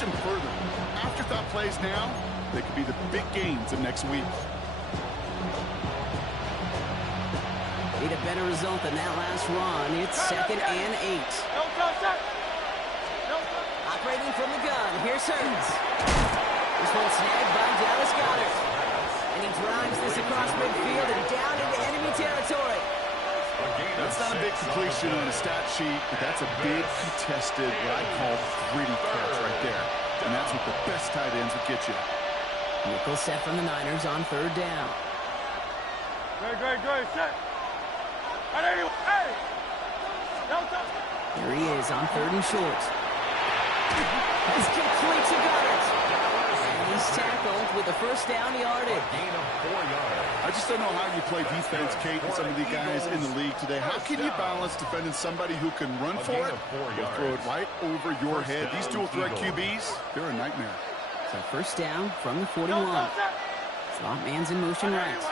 stretch them further. Afterthought plays now, they could be the big gains of next week. Need a better result than that last run. It's 2nd and 8. Operating from the gun. Here's Hurts. This one snagged by Dallas Goedert. And he drives this across midfield and down into enemy territory. That's not a big completion on a stat sheet, but that's a big contested, what I call gritty catch right there. And that's what the best tight ends would get you. Nickel set from the Niners on 3rd down. Great, set. There he is on 3rd and short. It's complete to Goedert. And he's tackled with the first down yardage. Gain of 4 yards. I just don't know how you play defense, Kate, and some of the guys in the league today. How can you balance defending somebody who can run for it or throw it right over your head? These dual threat QBs, they're a nightmare. So first down from the 41. Slot man's in motion right.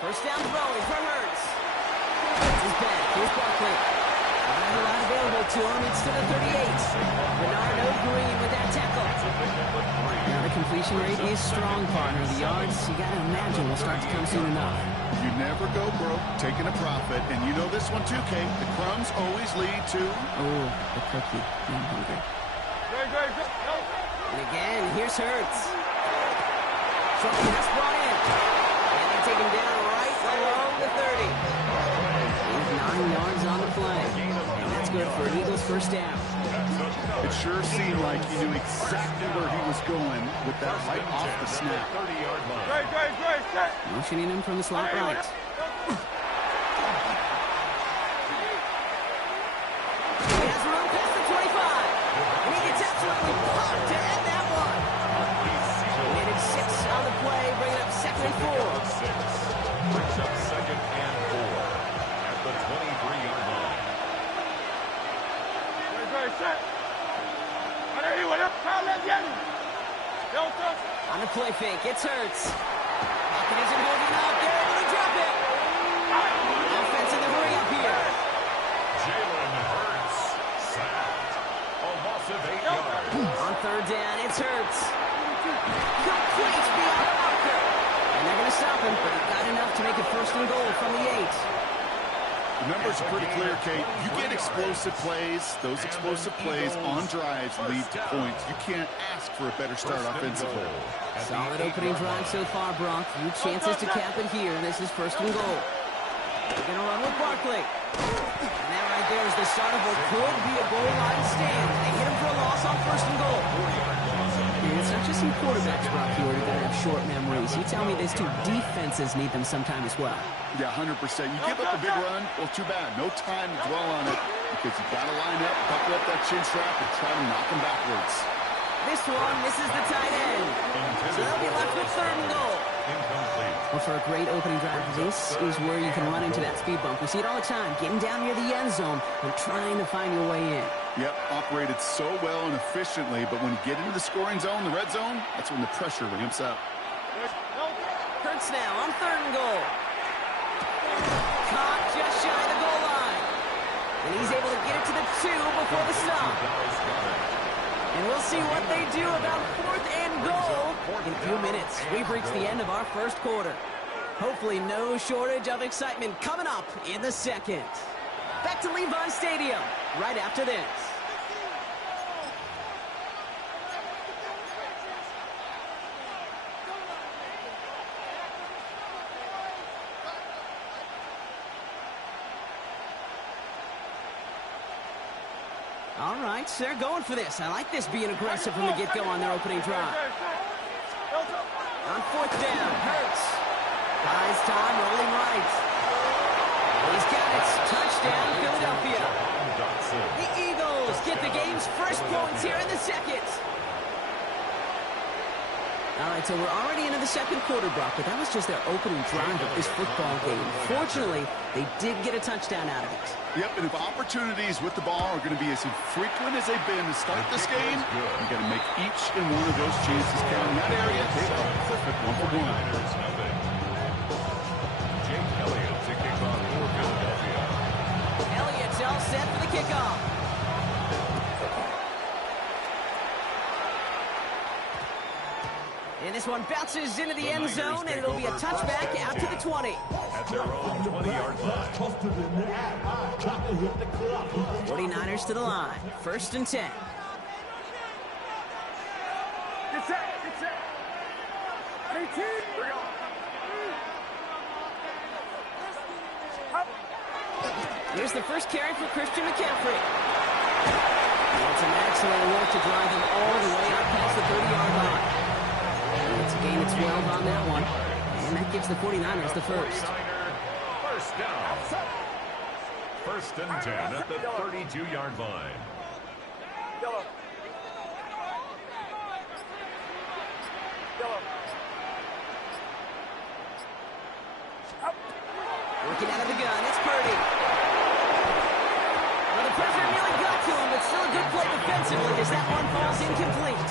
First down throwing for Hurts. Hurts is back. Here's Barkley. Not a lot available to him. It's to the 38. Bernardo Green with that tackle. Now the completion rate is strong, partner. The yards, you got to imagine, will start to come soon enough. You never go broke taking a profit. And you know this one too, Kate. The crumbs always lead to... Oh, the cookie. I'm hungry. And again, here's Hurts. Short pass brought in. And they take him down right along the 30. He's 9 yards on the play. And that's good for an Eagles first down. It sure seemed like he knew exactly where he was going with that right off the snap. Motioning him from the slot right. He has room past the 25. And he gets absolutely pumped to end that one. Committed 6 on the play, bringing up 2nd and 4. Brings up 2nd and 4 at the 23-yard line. On the play fake, it's Hurts. Pocket isn't holding up. They're able to drop it. Offense in the hurry up here. Jalen Hurts sacked. A loss of 8 yards. On 3rd down, it's Hurts. Complete beyond the marker. And they're going to stop him, but he got enough to make it 1st and goal from the 8. The numbers are pretty clear, Kate. You get explosive plays. Those explosive plays on drives lead to points. You can't ask for a better start offensively. Solid opening drive so far, Brock. Few chances to cap it here. This is 1st and goal. They're going to run with Barkley. And that right there is the start of what could be a goal line stand. They hit him for a loss on 1st and goal. And it's not just some quarterbacks, Brock, who are going to have short memories. You tell me these two defenses need them sometime as well. Yeah, 100%. You give up a big run, well, too bad. No time to dwell on it because you got to line up, buckle up that chin strap, and try to knock them backwards. This one misses the tight end. So they'll be left with 3rd and goal. Well, for a great opening drive, this is where you can run into that speed bump. We see it all the time, getting down near the end zone and trying to find your way in. Yep, operated so well and efficiently, but when you get into the scoring zone, the red zone, that's when the pressure ramps up. Hurts now on 3rd and goal. Caught just shy of the goal line. And he's able to get it to the 2 before the stop. And we'll see what they do about 4th and goal in a few minutes. We've reached the end of our 1st quarter. Hopefully no shortage of excitement coming up in the 2nd. Back to Levi Stadium right after this. All right, so they're going for this. I like this being aggressive from the get-go on their opening drive. On 4th down, Hurts. Buys time, rolling right. He's got it. Touchdown, Philadelphia. The Eagles get the game's first points here in the 2nd. All right, so we're already into the 2nd quarter, Brock, but that was just their opening drive of this football game. Fortunately, they did get a touchdown out of it. Yep, and if opportunities with the ball are going to be as infrequent as they've been to start this game, you got to make each and one of those chances count. In that area, they've got a perfect 1-for-1. Jake Elliott to kick off for Philadelphia. Elliott's all set for the kickoff. And this one bounces into the end zone, and it'll be a touchback out to the 20. At their own 20-yard line. 49ers to the line. 1st and 10. Here's the first carry for Christian McCaffrey. It's an excellent work to drive him all the way up past the 30-yard line. And it's a gain of 12 on that one. And that gives the 49ers the first. First down. 1st and 10 at the 32-yard line. Working out of the gun, it's Purdy. Well, the pressure nearly got to him, but still a good play defensively as that one falls incomplete.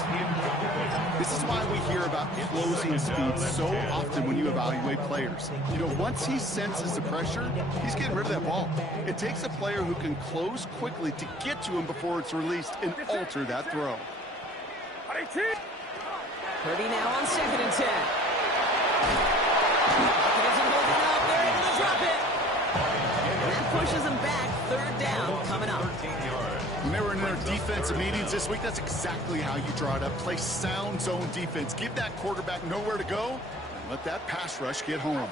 This is why we hear about closing speed so often when you evaluate players. You know, once he senses the pressure, he's getting rid of that ball. It takes a player who can close quickly to get to him before it's released and alter that throw. Purdy now on 2nd and 10. Doesn't hold it up. They're able to drop it. And that pushes them back. 3rd down coming up. When they were in their defensive meetings this week, that's exactly how you draw it up. Play sound zone defense. Give that quarterback nowhere to go, and let that pass rush get home.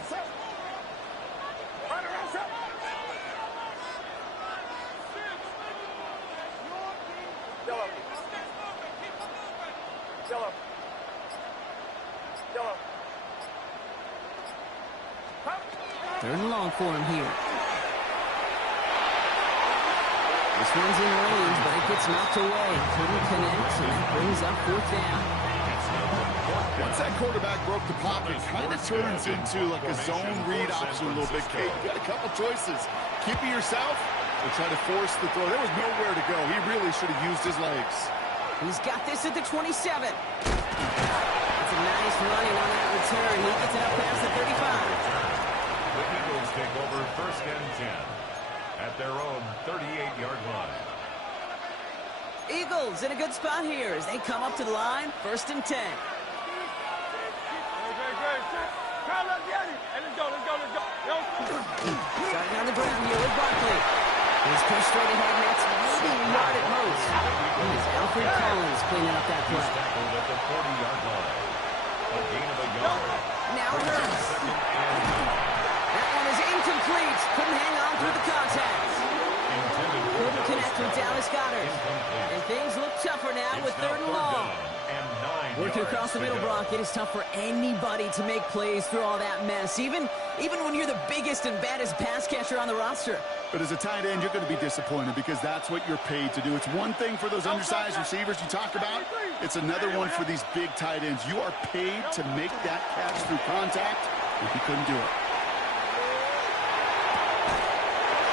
Third and long for him here. This one's in range, but it gets knocked away. Couldn't connect, and that brings up 4th down. Once that quarterback broke the pocket, kind of turns into like a zone read option a little bit. Kate, you got a couple choices. Keep it yourself or try to force the throw. There was nowhere to go. He really should have used his legs. He's got this at the 27. It's a nice running on that return. He gets it up past the 35. The Eagles take over 1st and 10 at their own 38-yard line. Eagles in a good spot here as they come up to the line. 1st and 10. Starting on the ground here with Barkley. He's pushed straight ahead, and that's maybe a yard at most. It's Alfred Collins cleaning up that play. Tackled at the 40-yard line. A gain of a yard. Now Hurts. That one is incomplete. Couldn't hang on through the contact. Couldn't connect with Dallas Goedert. And things look tougher now with 3rd and long. Working across the middle, Brock, it is tough for anybody to make plays through all that mess, even when you're the biggest and baddest pass catcher on the roster. But as a tight end, you're going to be disappointed because that's what you're paid to do. It's one thing for those undersized receivers you talk about. It's another one for these big tight ends. You are paid to make that catch through contact if you couldn't do it.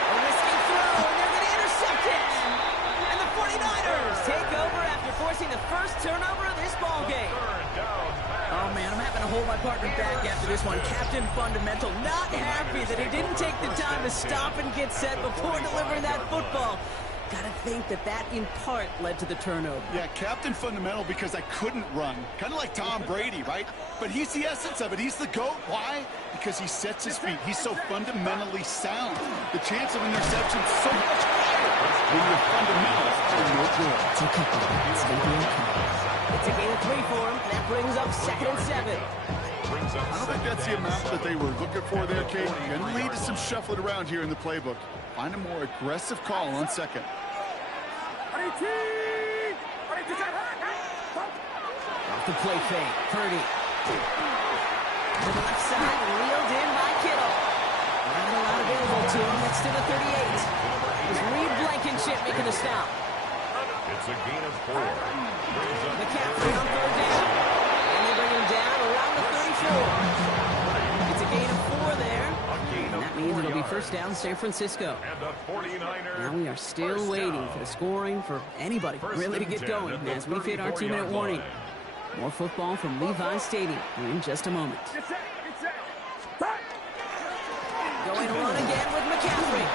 A risky throw, and they're going to intercept it. And the 49ers take over after forcing the first turnover of this ballgame. Oh, man, I'm having to hold my partner back after this one. Captain Fundamental not happy that he didn't take the time to stop and get set before delivering that football. Got to think that in part led to the turnover. Yeah, Captain Fundamental because I couldn't run. Kind of like Tom Brady, right? But he's the essence of it. He's the GOAT. Why? Because he sets his feet. He's so fundamentally sound. The chance of interception is so much higher when your fundamentals are no good. It's okay. It's going to be okay. It's a gain of 3 for him. That brings up 2nd and 7. I don't think that's the amount that they were looking for there, Kate. Going to lead to some shuffling around here in the playbook. Find a more aggressive call on 2nd. Off the play fake. Purdy. To the left side, reeled in by Kittle. Not a lot available to him. That's to the 38. It's Reed Blankenship making the stop. It's a gain of 4. McCaffrey on 3rd down. And they bring him down around the 34. It's a gain of 4 there. And that means it'll be 1st down San Francisco. And the 49ers. Now we are still waiting for the scoring for anybody really to get going as we hit our 2-minute warning. More football from Levi Stadium in just a moment. Going to run again with McCaffrey.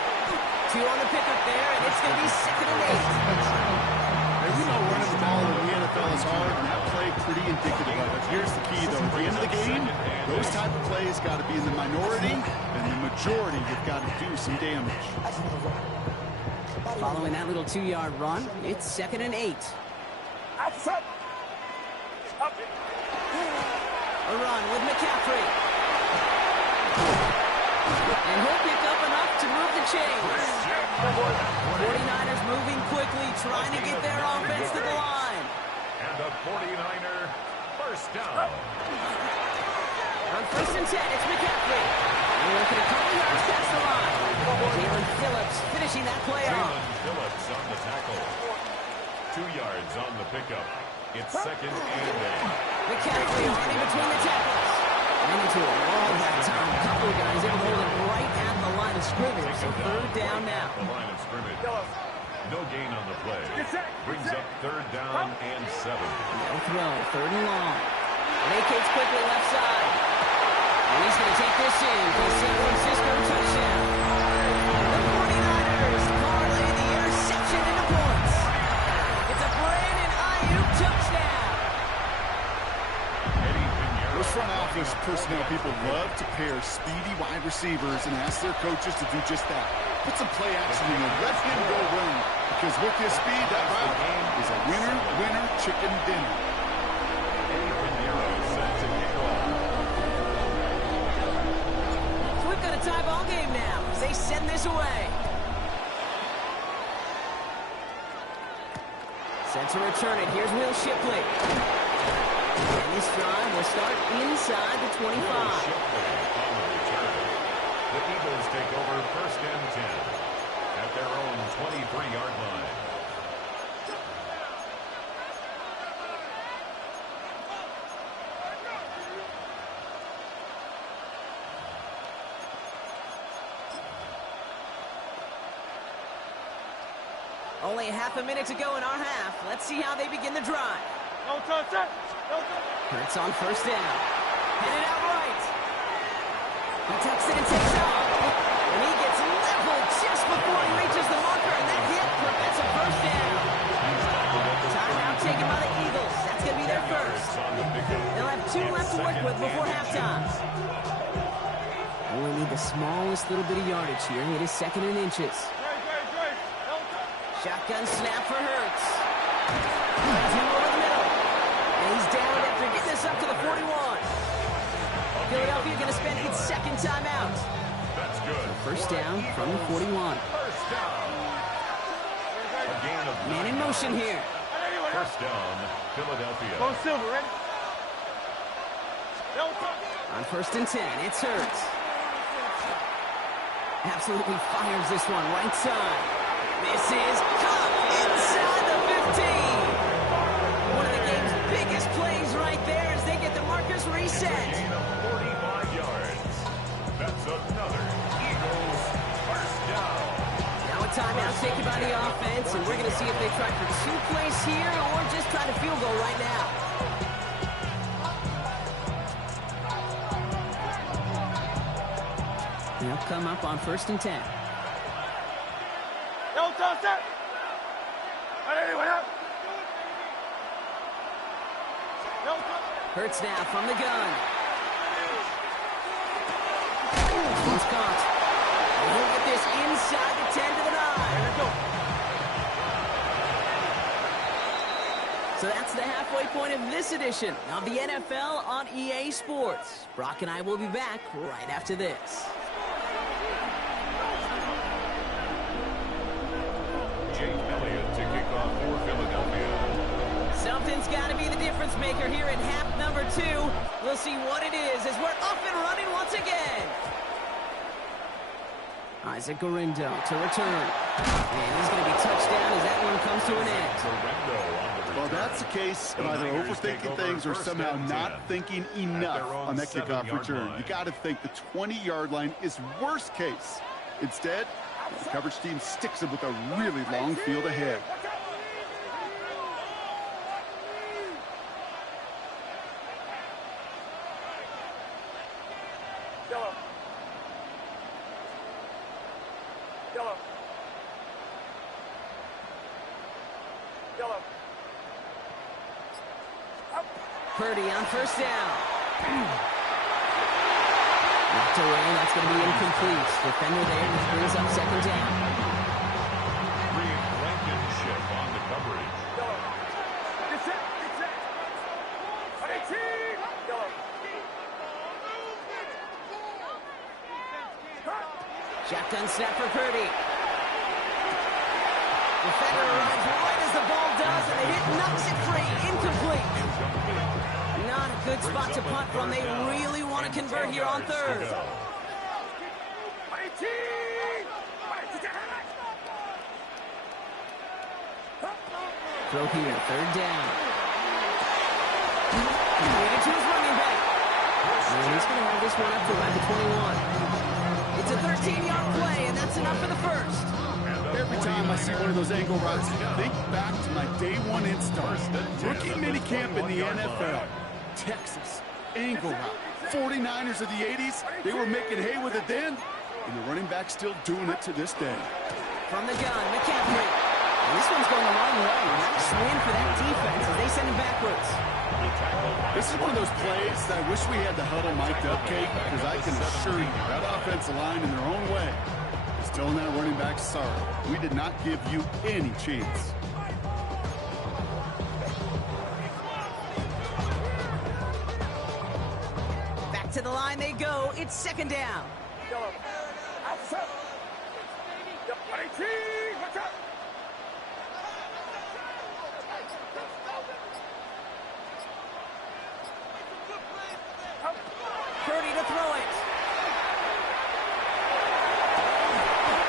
2 on the pickup there, and it's going to be 2nd and 8. We know running the ball in the NFL is hard, and that play pretty indicative of it. Here's the key, though. Those type of plays got to be in the minority, and the majority have got to do some damage. Following that little 2-yard run, it's 2nd and 8. A run with McCaffrey. And he'll pick up enough to move the chains. 49ers moving quickly, trying to get their offense to the line. And a 49er first down. On 1st and 10, it's McCaffrey. And looking a couple yards past the line. Jalen Phillips finishing that play off. Jalen Phillips on the tackle. 2 yards on the pickup. It's 2nd and 8. McCaffrey running between the tackles. And into a wall that time. A couple of guys able to hold it right at the line of scrimmage. So 3rd down now. The line of scrimmage. No gain on the play. Brings up 3rd down and 7. No throw. 3rd and long. Vacates quickly left side. And he's going to take this in for San Francisco touchdown. The 49ers parlay the interception into points. It's a Brandon Ayuk touchdown. Those front office personnel people love to pair speedy wide receivers and ask their coaches to do just that. Put some play action in there. Let him go run. Because with his speed, that route is a winner, winner, chicken dinner. So we've got a tie ball game now as they send this away. Set to return it. Here's Will Shipley. And this drive will start inside the 25. The Eagles take over 1st and 10 at their own 23-yard line. Only half a minute to go in our half. Let's see how they begin the drive. Hurts on 1st down. Headed out right. He tucks it and takes off. And he gets leveled just before he reaches the marker. And that hit prevents a 1st down. Timeout taken by the Eagles. That's going to be their first. They'll have 2 left to work with before halftime. Only need the smallest little bit of yardage here. It is 2nd and inches. Shotgun snap for Hurts. Runs him over the middle. And he's down after getting this up to the 41. Philadelphia going to spend its 2nd timeout. That's good. 1st down from the 41. First down. A gain of Man in motion here. 1st down, Philadelphia. Go Silver, ready? On 1st and 10, it's Hurts. Absolutely fires this one right side. This is caught inside the 15. One of the game's biggest plays right there as they get the markers reset. Gain of 45 yards. That's another Eagles first down. Now a timeout taken by the offense, and we're going to see if they try for 2 plays here or just try to field goal right now. They'll come up on 1st and 10. Hurts now from the gun. This one's caught. And he'll get this inside the 10 to the 9. So that's the halfway point of this edition of the NFL on EA Sports. Brock and I will be back right after this. Jake Elliott to kick off for Philadelphia. Something's got to be the difference maker here in half number 2. We'll see what it is as we're up and running once again. Isaac Gorindo to return. And he's going to be touchdown as that one comes to an end. Well, that's the case of either overthinking things or somehow not thinking enough on that kickoff return. You got to think the 20-yard line is worst case. Instead, the coverage team sticks it with a really long field ahead. Purdy on 1st down. Knocked away, that's going to be incomplete. Defender there, which brings up second down. Blankenship on the coverage. Shotgun snap for Purdy. Defender arrives right as the ball does, and the hit knocks it free. Incomplete. Not a good spot to punt from. They really want to convert here on third. Throw here, third down. Lead it to his running back. And he's going to have this one up to around the 21. It's a 13-yard play, and that's enough for the first. Every time I see one of those angle routes, I think back to my day one install. Rookie minicamp in the NFL. Texas, angle route. 49ers of the 80s, they were making hay with it then, and the running back's still doing it to this day. From the gun, McCaffrey. And this one's going a long way. Nice win for that defense as they send him backwards. This is one of those plays that I wish we had the huddle mic'd up, Kate, because I can assure you that offensive line in their own way is telling that running back, sorry, we did not give you any chance. Back to the line they go. It's second down. Purdy to throw it.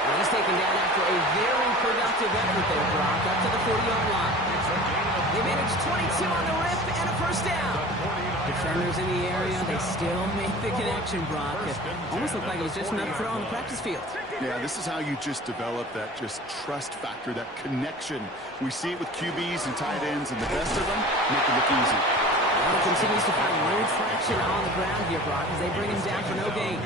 Well, he's taken down after a very productive effort there, Brock, up to the 40-yard line. They managed 22 on the rip and a first down. Defenders in the area, they still make the connection, Brock. It almost looked like it was just another throw on the practice field. Yeah, this is how you just develop that just trust factor, that connection. We see it with QBs and tight ends, and the best of them make it look easy. He continues to find no traction on the ground here, Brock, as they bring him down for no gain.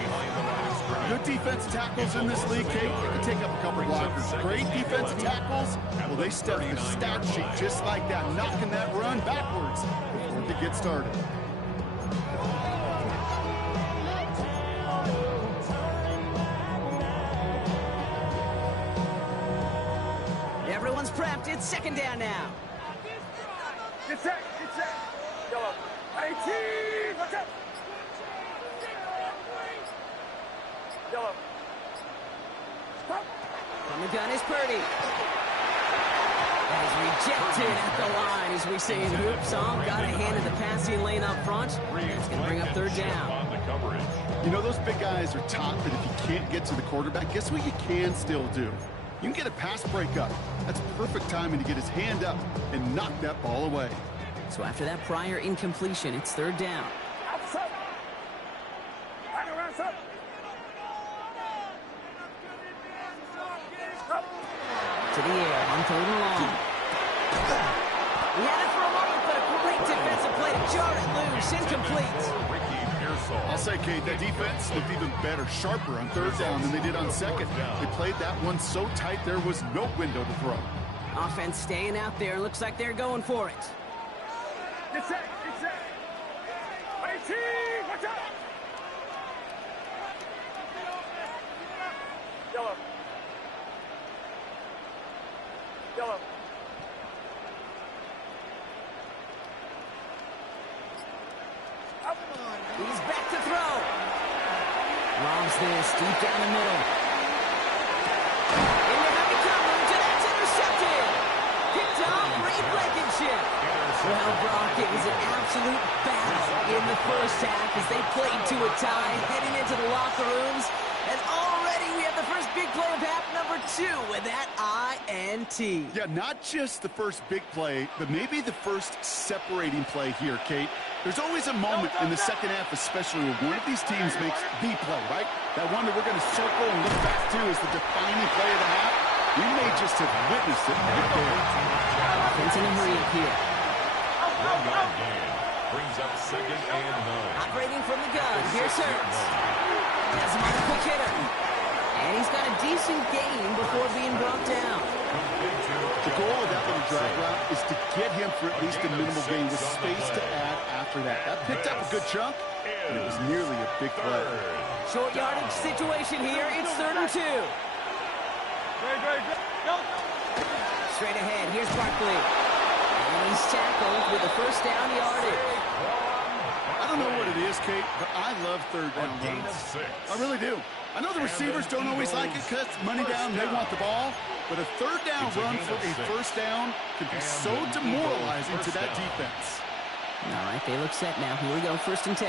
Good defensive tackles in this league, Kate. They can take up a couple blockers. Great defensive tackles, well, they step the stat sheet just like that, knocking that run backwards before they get started. Everyone's prepped. It's second down now. Get set, get set. Yellow. 18, watch out. Yellow. Stop. From the gun is Purdy. That is rejected at the line, as we say in hoop song. Got a hand in the passing lane up front. That's going to bring up third down. You know, those big guys are taught that if you can't get to the quarterback, guess what you can still do? You can get a pass breakup. That's perfect timing to get his hand up and knock that ball away. So after that prior incompletion, it's third down. Outside. Hang around, son. To the air, on third and long. He had it for a moment, but a great defensive play to jar it loose. Incomplete. I'll say, Kate, that defense looked even better, sharper on third down than they did on second. They played that one so tight there was no window to throw. Offense staying out there. Looks like they're going for it. Get set, get set. 18, watch out. Yellow. Yellow. He's back to throw. Lobs this deep down the middle. In the heavy coverage, and that's intercepted. Picked off Ray Blankenship. Well, Brock, it was an absolute battle in the first half as they played to a tie, heading into the locker rooms. And already we have the first big play of half number 2 with that INT. Yeah, not just the first big play, but maybe the first separating play here, Kate. There's always a moment in the second half, especially when one of these teams makes the play, right? That one that we're going to circle and look back to as the defining play of the half. We may just have witnessed it right there. Offense in a hurry up here. 1-yard gain brings up second and 9. Operating from the gun. Here's Hurts. Has him on a quick hitter. And he's got a decent gain before being brought down. The goal of that little drag route is to get him for at least a minimal gain with space to add after that. That picked up a good chunk, and it was nearly a big play. Short yardage situation here. It's 3rd and 2. Straight ahead. Here's Barkley. And he's tackled with a first down yardage. I don't know what it is, Kate, but I love third down runs. I really do. I know the receivers don't always like it because money down, they want the ball. But a third down run for a first down can be so demoralizing to that defense. All right, they look set now. Here we go, 1st and 10.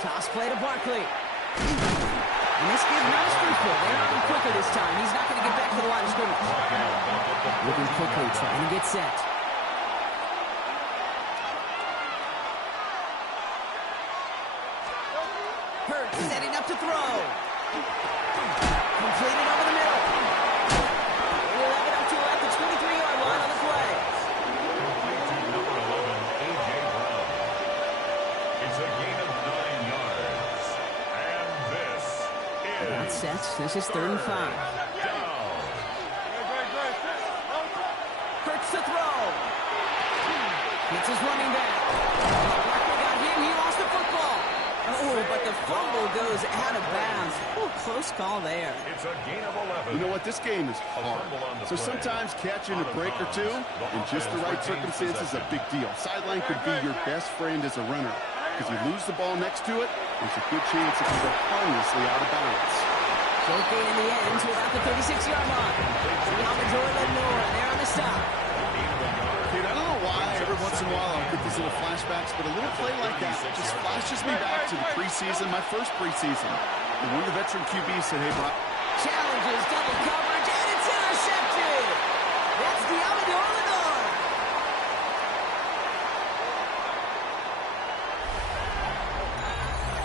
Toss play to Barkley. And this gives not a street pull. They're moving quicker this time. He's not going to get back to the line of scrimmage. Moving quickly, trying to get set. Hurts setting up to throw. Completed over the middle. They will have it up to at the 23-yard line on the play. Number 11, A.J. Brown. It's a gain of 9 yards. And this is... That's set. This is 3rd and 5. Down. Hurts to throw. Gets his running back. Barkley got him. He lost the football. Oh, but the fumble goes out of bounds. Oh, close call there. It's a gain of 11. You know what? This game is hard. So sometimes catching a break or two in just the right circumstances is a big deal. Sideline could be your best friend as a runner. Because you lose the ball next to it, there's a good chance it can go harmlessly out of bounds. Short gain in the end to about the 36-yard line. Commodore Lenore, they're on the stop. Dude, I don't know why every once in a while I'll get these little flashbacks, but a little play like that just flashes me back to the preseason, my first preseason. And one of the veteran QBs said, hey, Brock. Challenges, double coverage, and it's intercepted. That's Commodore Lenore.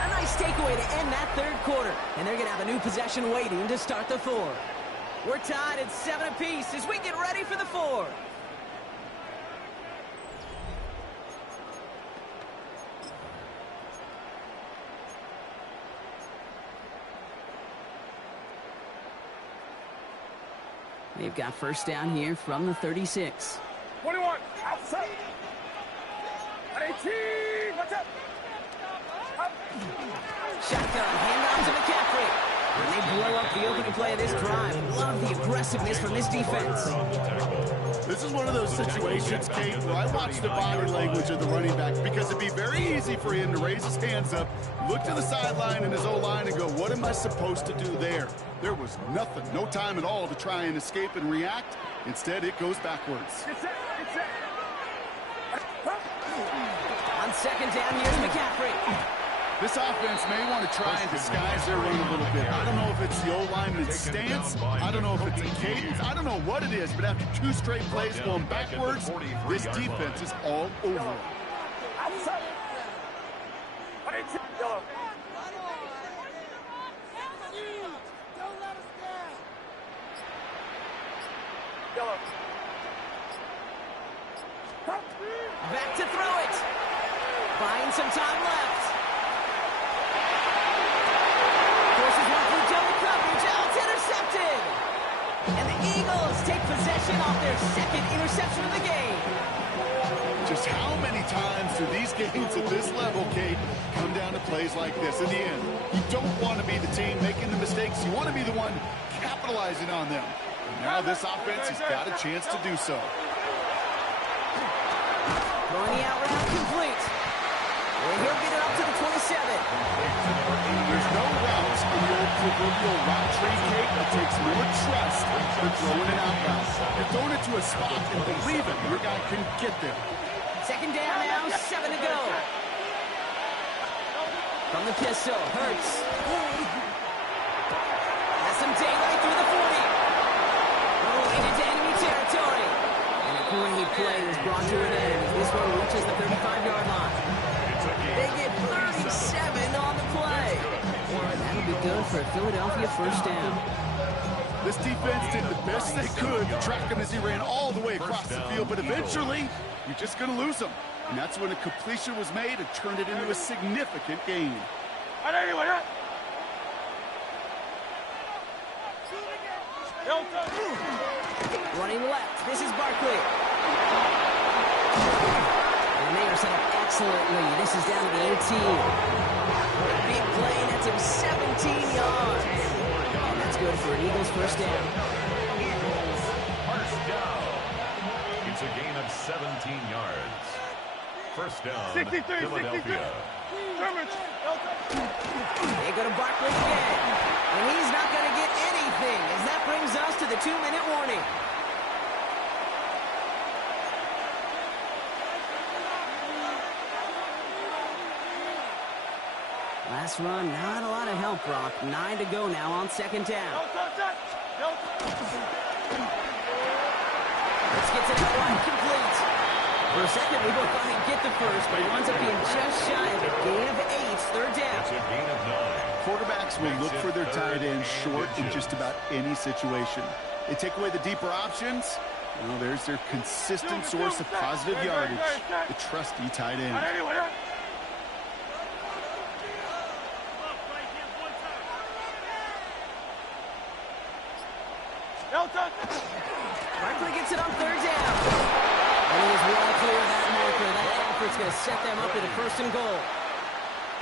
A nice takeaway to end that 3rd quarter. And they're going to have a new possession waiting to start the 4th. We're tied at 7 apiece as we get ready for the 4th. They've got first down here from the 36. 21, outside. 18, watch out. Shotgun, handoff to McCaffrey. And they blow up the opening play of this drive. Love the aggressiveness from this defense. This is one of those situations, Kate, where I watch the body language of the running back because it'd be very easy for him to raise his hands up, look to the sideline and his O-line and go, what am I supposed to do there? There was nothing, no time at all to try and escape and react. Instead, it goes backwards. Get set, get set. On 2nd down, here's McCaffrey. This offense may want to try and disguise their run a little bit. I don't know if it's the O-lineman's stance. I don't know if it's a cadence. I don't know what it is, but after 2 straight plays going backwards, this defense is all over it. Outside. 22, yellow. Yellow. Back to throw it. Buying some time left. Forces one through double coverage. Oh, it's intercepted. And the Eagles take possession off their 2nd interception of the game. Just how many times do these games at this level, Kate, come down to plays like this? In the end, you don't want to be the team making the mistakes. You want to be the one capitalizing on them. And now this offense has got a chance to do so. Throwing the out route complete. And he'll get it up to the 27. There's no routes in the old proverbial route tree, Kate. It takes more trust than throwing an out route. You're throwing it to a spot and believing your guy can get there. 2nd down now, 7 to go. From the pistol, Hurts. Has some daylight through the 40. Rolling into enemy territory. And a great play is brought to an end. This one reaches the 35-yard line. They get 37 on the play. And that'll be good for a Philadelphia first down. This defense did the best they could to track him as he ran all the way across the field, but eventually, you're just going to lose him. And that's when a completion was made and turned it into a significant gain. Running left. This is Barkley. And they are set up excellently. This is down to the 18. Big play, that's him 17 yards. And that's good for an Eagles first down. First down. It's a gain of 17 yards. First down, 63, Philadelphia. 63. They go to Barkley again. And he's not going to get anything as that brings us to the 2-minute warning. Last run, not a lot of help, Brock. 9 to go now on second down. Let's get to that one. Complete. For a second, we both thought he'd get the first, but it winds up being just shy of a gain of 8. Third down. It's a gain of 9. Quarterbacks will look for their tight end short in just about any situation. They take away the deeper options. Well, there's their consistent source of positive yardage, the trusty tight end. Barkley gets it on third down. And he is well clear of that marker. That effort's going to set them up with a first and goal.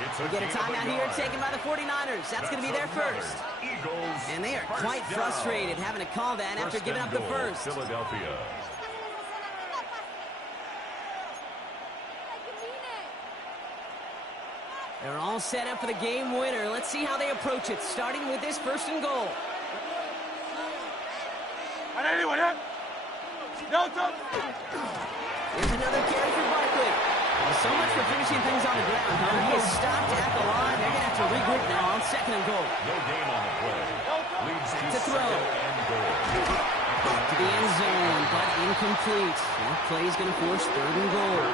We get a timeout here taken by the 49ers. That's going to be their first. And they are quite frustrated having to call that after giving up the first. Philadelphia. They're all set up for the game winner. Let's see how they approach it, starting with this first and goal. Here's another carry for Barkley. Well, so much for finishing things on the ground, though. He is stopped at the line. They're going to have to regroup now on second and goal. No gain on the play. Leads to throw. second and goal. Back to the end zone, but incomplete. That play is going to force third and goal.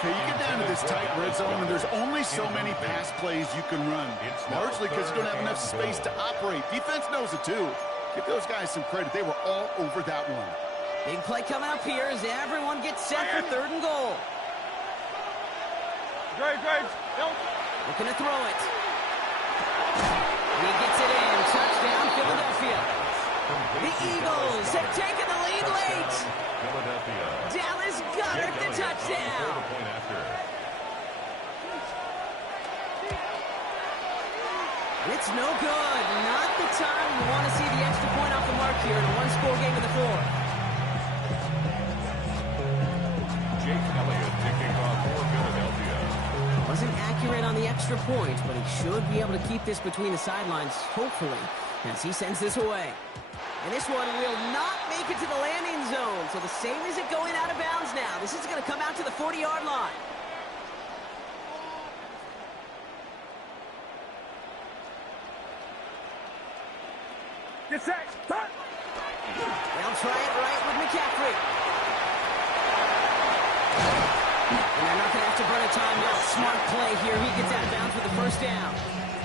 Okay, you get down to this tight red zone, and there's only so many pass plays you can run, largely because you don't have enough space to operate. Defense knows it, too. Give those guys some credit. They were all over that one. Big play coming up here as everyone gets set for third and goal. Looking to throw it. He gets it in. Touchdown, Philadelphia. The Eagles have taken the lead late. Philadelphia. Dallas Goedert the touchdown. It's no good. Not the time you want to see the extra point off the mark here in a one-score game of the fourth. Jake Elliott kicking off for Philadelphia. Wasn't accurate on the extra point, but he should be able to keep this between the sidelines, hopefully, as he sends this away. And this one will not make it to the landing zone, so the same as it going out of bounds now. This is going to come out to the 40-yard line. Get set. Start. They'll try it right with McCaffrey. And they're not going to have to burn a timeout. Smart play here. He gets out of bounds with the first down.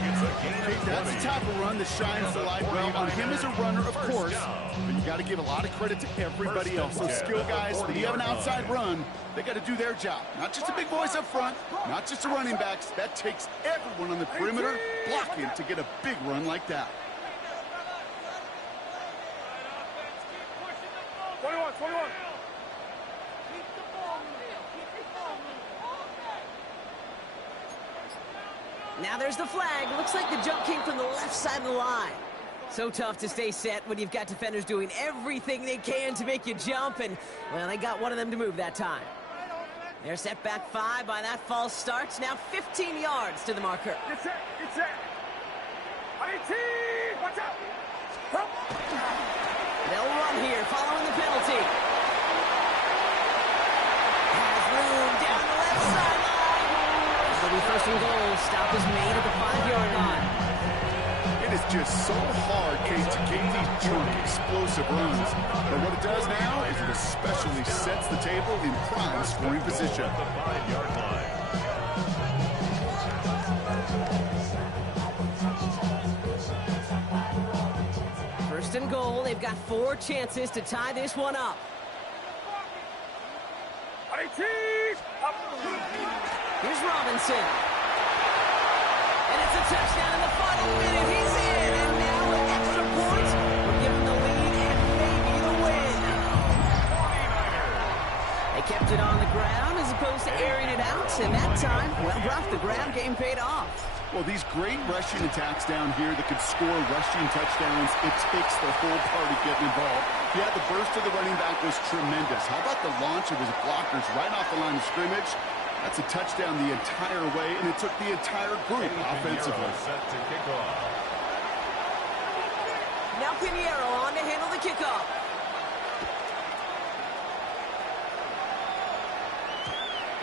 Okay, that's the type of run that shines the light well on him as a runner, of course. But you got to give a lot of credit to everybody else. Those skill guys, when you have an outside run, they got to do their job. Not just a big voice up front, not just the running backs. That takes everyone on the perimeter blocking to get a big run like that. 21. Now there's the flag. Looks like the jump came from the left side of the line. So tough to stay set when you've got defenders doing everything they can to make you jump, and, well, they got one of them to move that time. They're set back 5 by that false start. Now 15 yards to the marker. Get set. 18. Watch out. They'll run here following the penalty. Has room down the left sideline. It'll be first and goal. Stop is made at the 5-yard line. It is just so hard, Kate, to get these chunk, explosive runs. But what it does now is it especially sets the table in prime scoring position. The 5-yard line. First and goal. They've got 4 chances to tie this one up. 18. Here's Robinson. And it's a touchdown in the final minute. He's in, and now an extra point airing it out, and that time, well, Brock, the grab game paid off. Well, these great rushing attacks down here that could score rushing touchdowns, it takes the whole party getting involved. Yeah, the burst of the running back was tremendous. How about the launch of his blockers right off the line of scrimmage? That's a touchdown the entire way, and it took the entire group offensively. Set to kick off. Now Pinheiro on to handle the kickoff.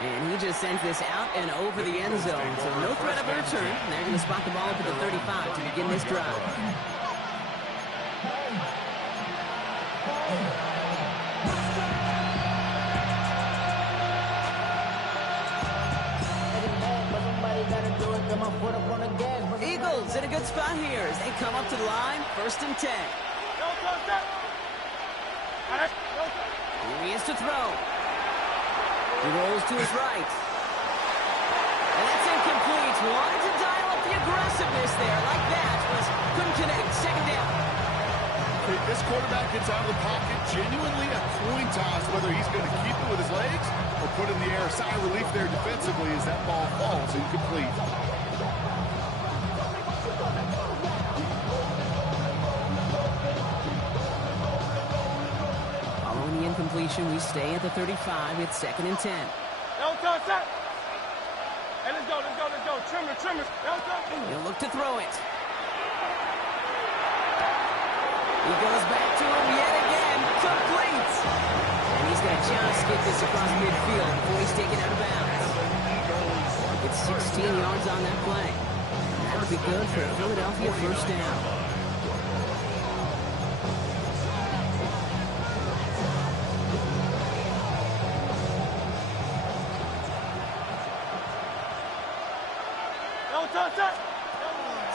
And he just sends this out and over the end zone. So no threat of a return. They're going to spot the ball up at the 35 to begin this drive. Eagles in a good spot here as they come up to the line. 1st and 10. Here he is to throw. He rolls to his right. And that's incomplete. Wanted to dial up the aggressiveness there like that. Couldn't connect. 2nd down. This quarterback gets out of the pocket. Genuinely a coin toss whether he's going to keep it with his legs or put it in the air. Sigh of relief there defensively as that ball falls incomplete. Following the incompletion, we stay at the 35. It's 2nd and 10. Hey, let's go. Trimmer. He'll look to throw it. He goes back to him yet again. Complete. And he's going to just get this across midfield before he's taken out of bounds. It's 16 yards on that play. That would be good for a Philadelphia 1st down.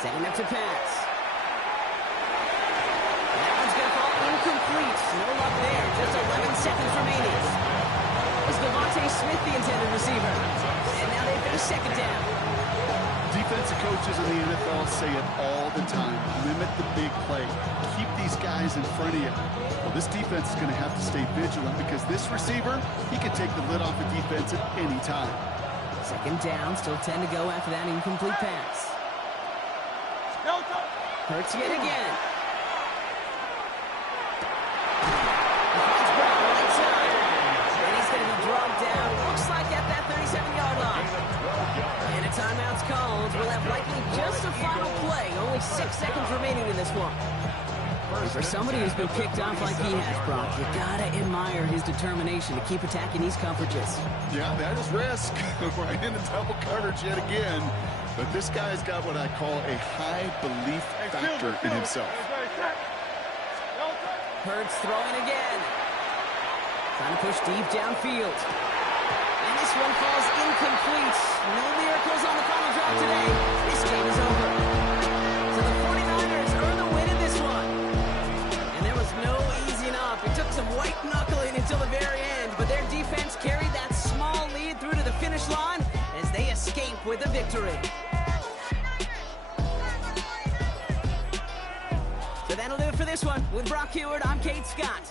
Setting up to pass. That one's going to fall incomplete. No luck there. Just 11 seconds remaining. Is Devontae Smith the intended receiver? And now they finish 2nd down. Defensive coaches in the NFL say it all the time. Limit the big play. Keep these guys in front of you. Well, this defense is going to have to stay vigilant because this receiver, he can take the lid off a defense at any time. 2nd down, still 10 to go after that incomplete pass. Hurts yet again. And he's going to be dragged down. Looks like at that 37-yard line. And a timeout's called. We'll have likely just a final play. Only 6 seconds remaining in this one. And for somebody who's been kicked off like he has, Brock, you gotta admire his determination to keep attacking these coverages. Yeah, that is risk. Right into double coverage yet again. But this guy's got what I call a high belief factor in himself. Hurts throwing again. Trying to push deep downfield. And this one falls incomplete. No miracles on the final drive today. This game is over. So the 49ers earn the win in this one. And there was no easing up. It took some white knuckling until the very end. But their defense carried that small lead through to the finish line as they escape with a victory. So that'll do it for this one. With Brock Heward, I'm Kate Scott.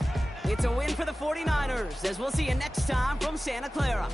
It's a win for the 49ers, as we'll see you next time from Santa Clara.